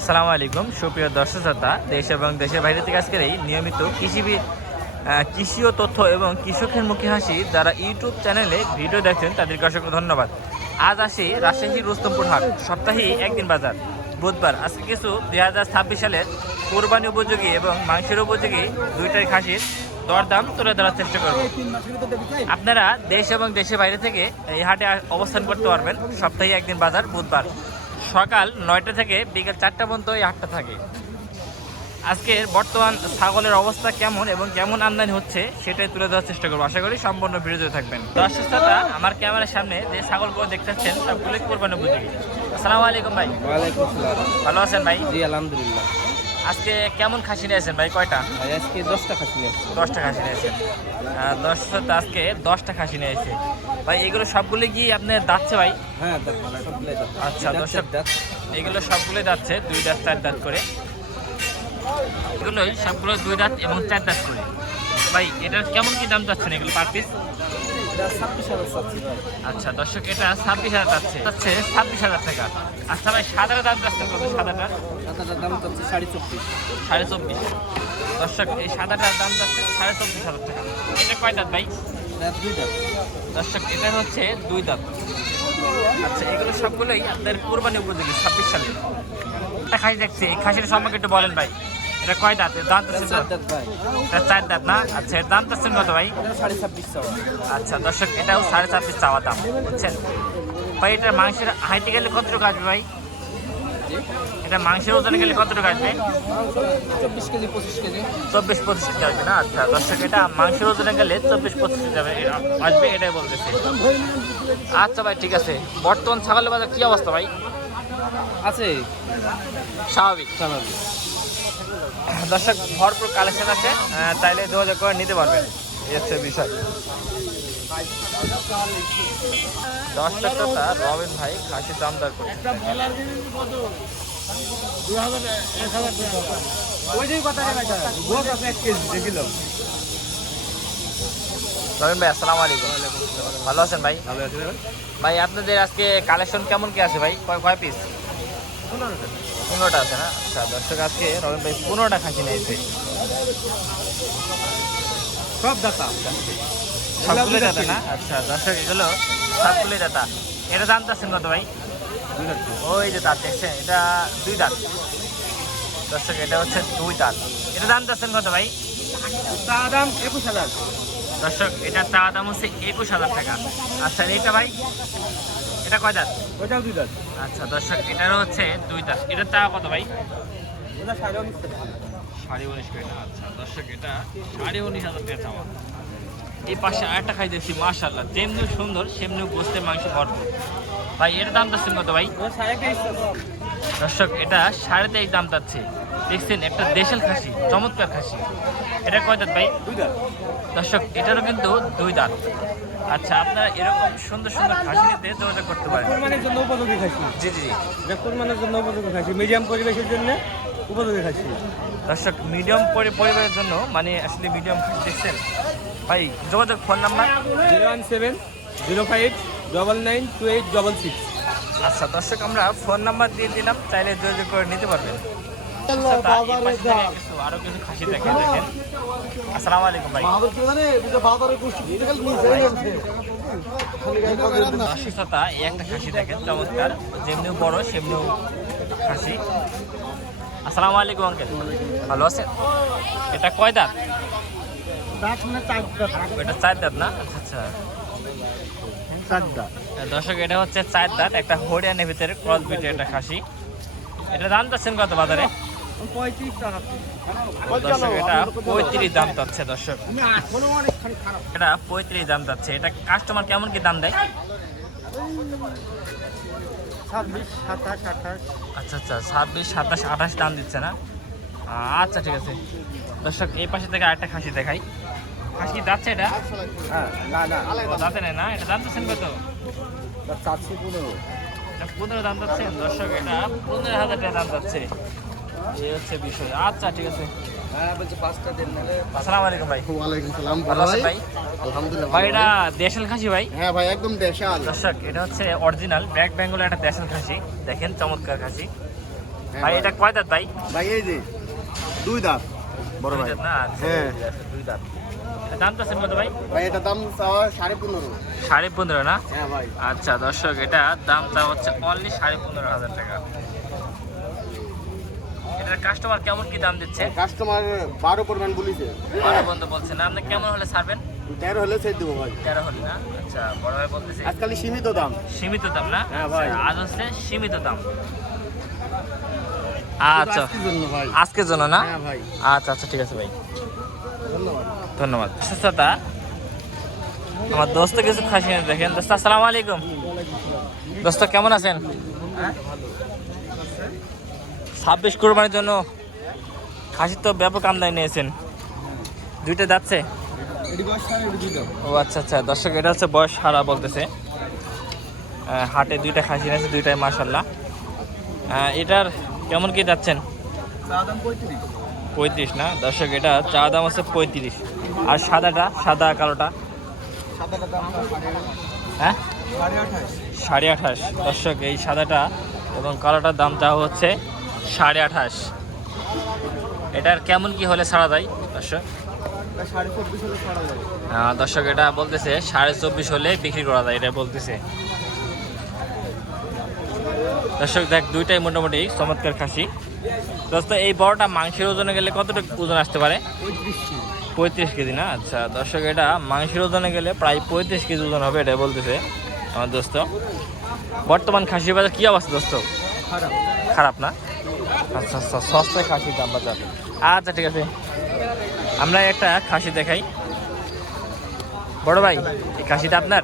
আসসালামু আলাইকুম সুপ্রিয় দর্শক শ্রোতা, দেশ এবং দেশের বাইরে থেকে আজকের এই নিয়মিত কৃষি ও তথ্য এবং কৃষকের মুখে হাসি যারা ইউটিউব চ্যানেলে ভিডিও দেখছেন তাদেরকে অসংখ্য ধন্যবাদ। আজ আসি রাজশাহী রুস্তমপুর হাট, সপ্তাহে একদিন বাজার বুধবার। আজকে কিছু 2026 সালের কোরবানি উপযোগী এবং মাংসের উপযোগী দুইটাই খাসির দরদাম তুলে ধরার চেষ্টা করব। আপনারা দেশ এবং দেশের বাইরে থেকে এই হাটে অবস্থান করতে পারবেন। সপ্তাহে একদিন বাজার বুধবার, সকাল 9টা থেকে বিকেল 4টা পর্যন্ত এই হাটটা থাকে। আজকের বর্তমান ছাগলের অবস্থা কেমন এবং কেমন আমদানি হচ্ছে সেটাই তুলে ধরার চেষ্টা করবো। আশা করি সম্পূর্ণ ভিডিওতে থাকবেন। দর্শক শ্রোতা, আমার ক্যামেরার সামনে যে ছাগলগুলো দেখতেছেন সবগুলো কোরবানি উপযোগী। আসসালামু আলাইকুম ভাই। ওয়ালাইকুম আসসালাম। ভালো আছেন ভাই? জি আলহামদুলিল্লাহ। আজকে কেমন খাসি নিয়েছেন ভাই? কয়টা? আজকে 10টা খাসি নিয়েছি। 10টা খাসি নিয়েছেন। দর্শক শ্রোতা, আজকে 10টা খাসি নিয়েছে ভাই। এগুলো সবগুলো কি আপনার দাঁতছে ভাই? হ্যাঁ সবগুলাই দাঁত। আচ্ছা দর্শক, এগুলো সবগুলোই যাচ্ছে 2 দাঁত 4 দাঁত করে। এগুলোই সবগুলো 2 দাঁত এবং 4 দাঁত করে। ভাই এটার কেমন কি দাম যাচ্ছে এগুলো পার পিস? এটা 26,000 চাচ্ছি ভাই। আচ্ছা দর্শক, এটা 26,000 যাচ্ছে 26,000 টাকা। আচ্ছা ভাই, সাদার দাম যাচ্ছে কত? সাদাটার দাম চাচ্ছি 24,500। 24,500। দর্শক, এই সাদাটার দাম যাচ্ছে 24,500 টাকা। এটা কয় দাঁত ভাই? এটা 2 দাঁত। দর্শক, এটা হচ্ছে 2 দাঁত। আচ্ছা, এগুলো সবগুলোই আপনাদের কোরবানি উপযোগী 26 সালে। একটা খাসি দেখছি, এই খাসির সম্পর্কে একটু বলেন ভাই। এটা কয় দাঁত? দাঁত আছে 4 দাঁত ভাই। এটা 4 দাঁত না? আচ্ছা, এর দাম চাচ্ছেন কত ভাই? এটা 26,500 আচ্ছা দর্শক, এটাও 24,500 চাওয়া দাম, বুঝছেন ভাই। এটা মাংসের হাইটে গেলে কতটুকু আসবে ভাই? এটা মাংসের ওজনে গেলে কতটুকু আসবে? 24 কেজি 25 কেজি। 24-25 কেজি আসবে না? আচ্ছা দর্শক, এটা মাংসের ওজনে গেলে 24-25 কেজি আসবে, এটাই বলতেছে। আচ্ছা ভাই, ঠিক আছে। বর্তমান ছাগলের বাজার কি অবস্থা ভাই? আছে স্বাভাবিক। স্বাভাবিক। দর্শক, ভরপুর কালেকশন আছে, চাইলে যোগাযোগ করে নিতে পারবেন। এই হচ্ছে বিষয়। দর্শক শ্রোতা, রবিন ভাই খাসি দাম দর করছে। রবিন ভাই, আসসালামু আলাইকুম। ভালো আছেন ভাই? ভালো আছে ভাই, আপনাদের আজকে কালেকশন কেমন কি আছে ভাই? কয় পিস? 15টা আছে না? আচ্ছা দর্শক, আজকে রবিন ভাই 15টা খাসি নিয়েছে। সব দাতা। সবগুলোই দাতা না? আচ্ছা দর্শক, এগুলো সবগুলোই দাতা। এটা দাম চাচ্ছেন কত ভাই? ওই যে দাঁত দেখছেন, এটা 2 দাঁত। দর্শক, এটা হচ্ছে 2 দাঁত। এটা দাম চাচ্ছেন কত ভাই? দাম 21,000। দর্শক, এটা চা দাম হচ্ছে 21,000 টাকা। আচ্ছা, এটা ভাই, এটা কয় দাঁত? ওটাও 2 দাঁত। আচ্ছা দর্শক, এটারও হচ্ছে 2 দাঁত। এটা চা কত ভাই? ওটা 19,000 টাকা। 19.5 করে না? আচ্ছা দর্শক, এটা 19,500 টাকা চাওয়া। এই পাশে আরেকটা খাই দেখছি, মাশাআল্লাহ, যেমনি সুন্দর সেমনি গোস্তে মাংস ভরপুর। ভাই এর দাম চাচ্ছেন কত ভাই? ওটা 23,000 টাকা। দর্শক, এটা 23.5 দাম চাচ্ছে। দেখছেন, একটা দেশাল খাসি, চমৎকার খাসি। এটা কয় দাঁত ভাই? 2 দাঁত। দর্শক, এটারও কিন্তু 2 দাঁত। আচ্ছা, আপনারা এরকম সুন্দর সুন্দর খাসি নিতে যোগাযোগ করতে পারেন। কোরবানির জন্য উপযোগী খাসি। জি জি জি। এটা কোরবানির জন্য উপযোগী খাসি, মিডিয়াম পরিবেশের জন্য উপযোগী খাসি। দর্শক, মিডিয়াম পরিবারের জন্য, মানে আসলে মিডিয়াম খাসি দেখছেন ভাই। যোগাযোগ ফোন নাম্বার 01705992866। আচ্ছা দর্শক, আমরা ফোন নাম্বার দিয়ে দিলাম, চাইলে যোগাযোগ করে নিতে পারবেন। আরো কিছু খাসি দেখেন। আসসালামু আলাইকুম ভাই। অসুস্থতা, এই একটা খাসি দেখেন, চমৎকার, যেমনিও বড় সেমনিও খাসি। আসসালামু আলাইকুম আঙ্কেল, ভালো আছেন? এটা কয় দাঁত? এটা 4 দাঁত না? আচ্ছা, দর্শক, এটা হচ্ছে 4 দাঁত, একটা হরিয়ানার ভিতরে ক্রস বিটের একটা খাসি। এটা দাম চাচ্ছেন কত বাজারে? 35 টাকা। দর্শক, এটা 35 দাম চাচ্ছে। দর্শক, এটা 35 দাম চাচ্ছে। এটা কাস্টমার কেমন কি দাম দেয়? 26, 27, 28। আচ্ছা আচ্ছা, 26, 27, 28 দাম দিচ্ছে না? আচ্ছা ঠিক আছে। দর্শক, এই পাশে থেকে আরেকটা খাসি দেখাই। খাসি যাচ্ছে এটা? হ্যাঁ, না না, ও দাঁতে নেই না? এটা দাম চাচ্ছেন কত? 415। এটা 15 দাম যাচ্ছে। দর্শক, এটা 15,000 টাকা দাম যাচ্ছে। এই হচ্ছে বিষয়। আচ্ছা ঠিক আছে। হ্যাঁ, বলছে 5টা দেন নালে। আসসালামু আলাইকুম ভাই। ওয়ালাইকুম সালাম। ভালো আছেন ভাই? আলহামদুলিল্লাহ ভাই, এটা দেশাল খাসি ভাই? হ্যাঁ ভাই, একদম দেশাল। দর্শক, এটা হচ্ছে অরিজিনাল ব্ল্যাক বেঙ্গল একটা দেশাল খাসি। দেখেন, চমৎকার খাসি। ভাই এটা কয় দাঁত ভাই? ভাই এই যে 2 দাঁত বড় ভাই। দুই দাঁত না? আচ্ছা, হ্যাঁ। দুই দাঁত। দাম তো কত ভাই? ভাই এটা দাম চাওয়া 15.5। 15.5 না? হ্যাঁ ভাই। আচ্ছা দর্শক, এটা দামটা হচ্ছে অনলি 15.5 টাকা। এটার কাস্টমার কেমন কি দাম দিচ্ছে? কাস্টমার 12 পরিমাণ বলিছে। 12 বন্ধ বলছে না? আপনি কেমন হলে ছাড়বেন? 13 হলে ছেড়ে দেবো ভাই। 13 হলে না? আচ্ছা, বড় ভাই বলতেছে আজকাল সীমিত দাম। সীমিত দাম না? হ্যাঁ ভাই। আচ্ছা, আজ হচ্ছে সীমিত দাম। আচ্ছা, আজকের জন্য ভাই। আজকের জন্য না? হ্যাঁ ভাই। আচ্ছা আচ্ছা, ঠিক আছে ভাই, ধন্যবাদ। ধন্যবাদ। সুস্থতা আমার দোস্ত কিছু খাসি নিয়ে দেখেন। দোস্ত আসসালামু আলাইকুম। দোস্ত কেমন আছেন? 26 কোরবানির জন্য খাসির তো ব্যাপক আমদানি নিয়েছেন। দুইটা যাচ্ছে? এটি বয়স সাড়ে দুটো। ও আচ্ছা আচ্ছা দর্শক, এটা হচ্ছে বয়স হারা বলতেছে। হাটে দুইটা খাসি নিয়েছে, দুইটাই মাশাল্লাহ। এটার কেমন কি যাচ্ছেন? চা দাম 35। 35 না দর্শক, এটা চা দাম আছে 35। আর সাদাটা, সাদা কালোটা? সাদাটার দাম হ্যাঁ 28.5। 28.5 দর্শক, এই সাদাটা এবং কালোটার দাম চা হচ্ছে 28.5। এটার কেমন কি হলে ছাড়া যায় দর্শক? 24.5 হলে ছাড়া যাবে। দর্শক এটা বলতেছে 24.5 হলে বিক্রি করা যায়, এটা বলতেছে। দর্শক দেখ, দুইটাই মোটামুটি চমৎকার খাসি। দোস্ত এই বড়টা মাংসের ওজনে গেলে কতটুকু ওজন আসতে পারে? 35 কেজি না? আচ্ছা দর্শক, এটা মাংসের ওজনে গেলে প্রায় 35 কেজি ওজন হবে, এটা বলতেছে আমার দোস্ত। বর্তমান খাসির বাজার কি অবস্থা দোস্ত? খারাপ। খারাপ না? আচ্ছা আচ্ছা, সস্তায় খাসির দাম বাজার। আচ্ছা ঠিক আছে, আমরা একটা খাসি দেখাই। বড় ভাই, এই খাসিটা আপনার?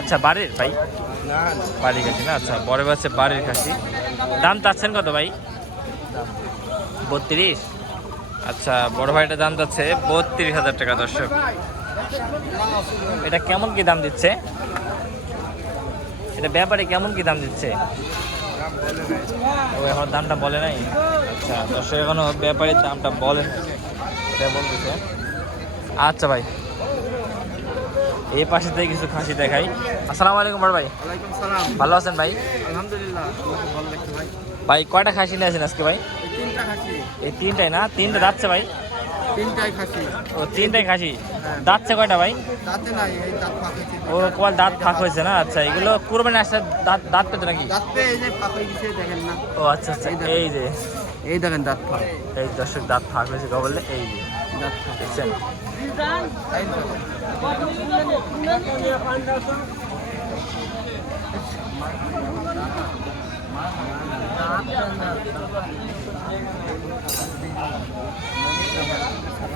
আচ্ছা, বাড়ির ভাই? না বাড়ির খাসি না? আচ্ছা, বড় ভাই হচ্ছে বাড়ির খাসি। দাম চাচ্ছেন কত ভাই? 32? আচ্ছা, বড় ভাইটার দাম যাচ্ছে 32,000 টাকা দর্শক। এটা কেমন কি দাম দিচ্ছে? এটা ব্যাপারে কেমন কি দাম দিচ্ছে? ও এখন দামটা বলে নাই? আচ্ছা দর্শক, এখনো ব্যাপারীর দামটা বলে, এটা বলতেছে। আচ্ছা ভাই, এই পাশে থেকে কিছু খাসি দেখাই। আসসালামু আলাইকুম বড় ভাই। ওয়ালাইকুম সালাম। ভালো আছেন ভাই? আলহামদুলিল্লাহ, আমাকে ভালো লাগছে ভাই। ভাই কয়টা খাসি নিয়েছেন আজকে ভাই? এই 3টা খাসি। এই 3টাই না? 3টা যাচ্ছে ভাই? 3টাই খাসি। ও 3টাই খাসি যাচ্ছে। কয়টা ভাই? দাঁতে নাই, এই দাঁত ফাঁক হয়েছে। ও কল দাঁত ফাঁক হয়েছে না? আচ্ছা, এগুলো কুরবানি আসছে দাঁত দাঁত পেতে নাকি? দাঁতে এই যে ফাঁক হয়ে গেছে, দেখেন না? ও আচ্ছা আচ্ছা, এই যে এই দেখেন দাঁত ফাঁক। এই দর্শক, দাঁত ফাঁক হয়েছে বললে, এই যে দাঁত ফাঁক। দেখছেন? এই দেখেন।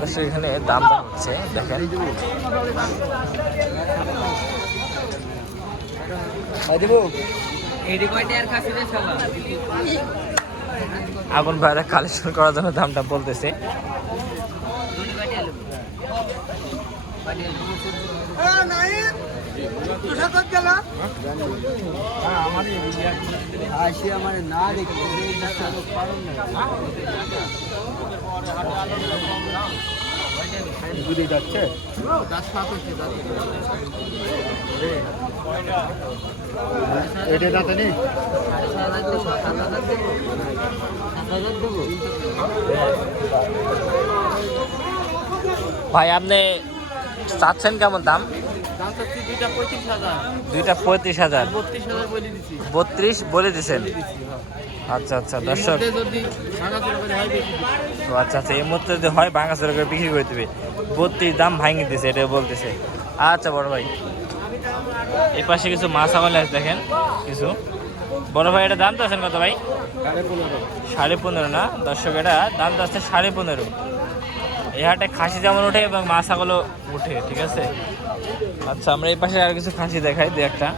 দর্শক, এখানে দাম দাম হচ্ছে দেখেন। আগুন ভাইরা কালেকশন করার জন্য দামটা বলতেছে। যাচ্ছে দাঁত ফাঁক হয়েছে, দাঁত। এটা দাঁতে নেই। ভাই আপনি চাচ্ছেন কেমন দাম? দাম চাচ্ছি 2টা 35,000। 2টা 35,000? 32,000 বলে দিচ্ছি। 32 বলে দিছেন? আচ্ছা আচ্ছা দর্শক, যদি ভাঙাচোরা করে হয় বেশি দিচ্ছি। ও আচ্ছা আচ্ছা, এই মুহূর্তে যদি হয় ভাঙাচোরা করে বিক্রি করে দেবে। 32 দাম ভাঙিয়ে দিছে, এটা বলতেছে। আচ্ছা বড় ভাই, এই পাশে কিছু মাছ আমলে আছে দেখেন কিছু। বড় ভাই, এটা দাম তো আছেন কত ভাই? 15.5 না দর্শক, এটা দাম তো আছে 15.5। এই হাটে খাসি যেমন ওঠে এবং মাছ ছাগলও উঠে, ঠিক আছে? আচ্ছা, আমরা এই পাশে আর কিছু খাসি দেখাই, দু একটা।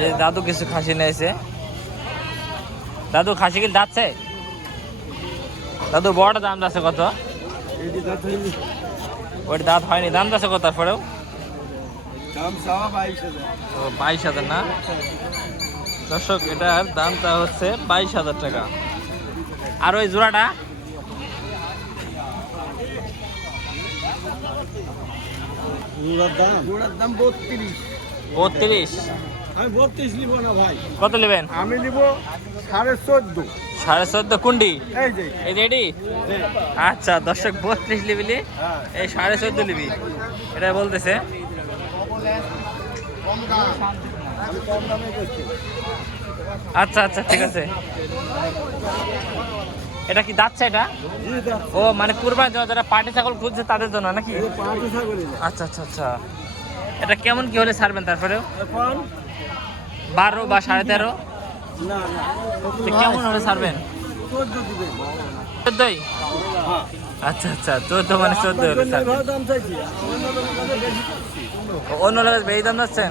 এই দাদু কিছু খাসি নিয়েছে। দাদু খাসি কি যাচ্ছে? দাদু বড়টা দাম যাচ্ছে কত? ওইটা দাঁত হয়নি, দাম যাচ্ছে কত তারপরেও? দাম চাওয়া 22,000। ও 22,000 না দর্শক, এটার দামটা হচ্ছে 22,000 টাকা। আর ওই জোড়াটা? জোড়ার দাম 32। 32। আমি 32 নিব না ভাই, কত নেবেন? আমি নিব 14.5। 14.5 কুন্ডি এই যে এই রেডি। আচ্ছা দর্শক 32 লিবিলি, এই 14.5 লিবি এটা বলতেছে। আমি কম দামে করছি। আচ্ছা আচ্ছা ঠিক আছে। এটা কি যাচ্ছে এটা? ও মানে কুরবানি জন্য যারা পার্টি ছাগল খুঁজছে তাদের জন্য নাকি? আচ্ছা আচ্ছা আচ্ছা। এটা কেমন কি হলে ছাড়বেন তারপরেও? এখন 12 বা 13.5 না না, কেমন হলে ছাড়বেন? 14 দিবেন। 14ই? আচ্ছা আচ্ছা 14 মানে 14 হলে ছাড়বেন। দাম চাইছি, অন্য লোকের কাছে বেশি চাচ্ছি। অন্য লোকের বেশি দাম যাচ্ছেন?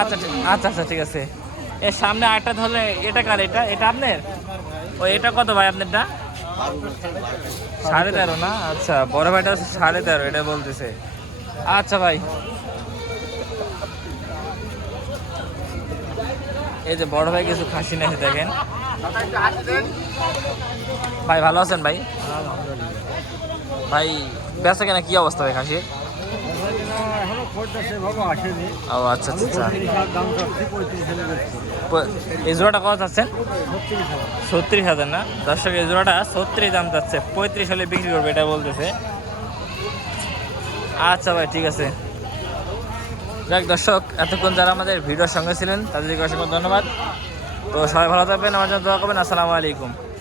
আচ্ছা আচ্ছা আচ্ছা ঠিক আছে। এর সামনে আরেকটা ধরলে এটা কার? এটা এটা আপনার? ও এটা কত ভাই আপনারটা? 13.5 না? আচ্ছা বড় ভাইটা হচ্ছে 13.5 এটা বলতেছে। আচ্ছা ভাই, এই যে বড় ভাই কিছু খাসি নিয়েছে দেখেন। ভাই ভালো আছেন ভাই? ভাই বেচা কেনা কি অবস্থা ভাই খাসির? এখনো খোঁজটা সেভাবে আসেনি। ও আচ্ছা আচ্ছা আচ্ছা। 30,000 দাম চাচ্ছি, 35,000 বেচছি। এই জোড়াটা কত চাচ্ছেন? 36,000। 36,000 না দর্শক, এই জোড়াটা 36 দাম যাচ্ছে, 35 হলে বিক্রি করবে এটা বলতেছে। আচ্ছা ভাই ঠিক আছে। যাক দর্শক, এতক্ষণ যারা আমাদের ভিডিওর সঙ্গে ছিলেন তাদেরকে অসংখ্য ধন্যবাদ। তো সবাই ভালো থাকবেন, আমার জন্য দোয়া করবেন। আসসালামু আলাইকুম।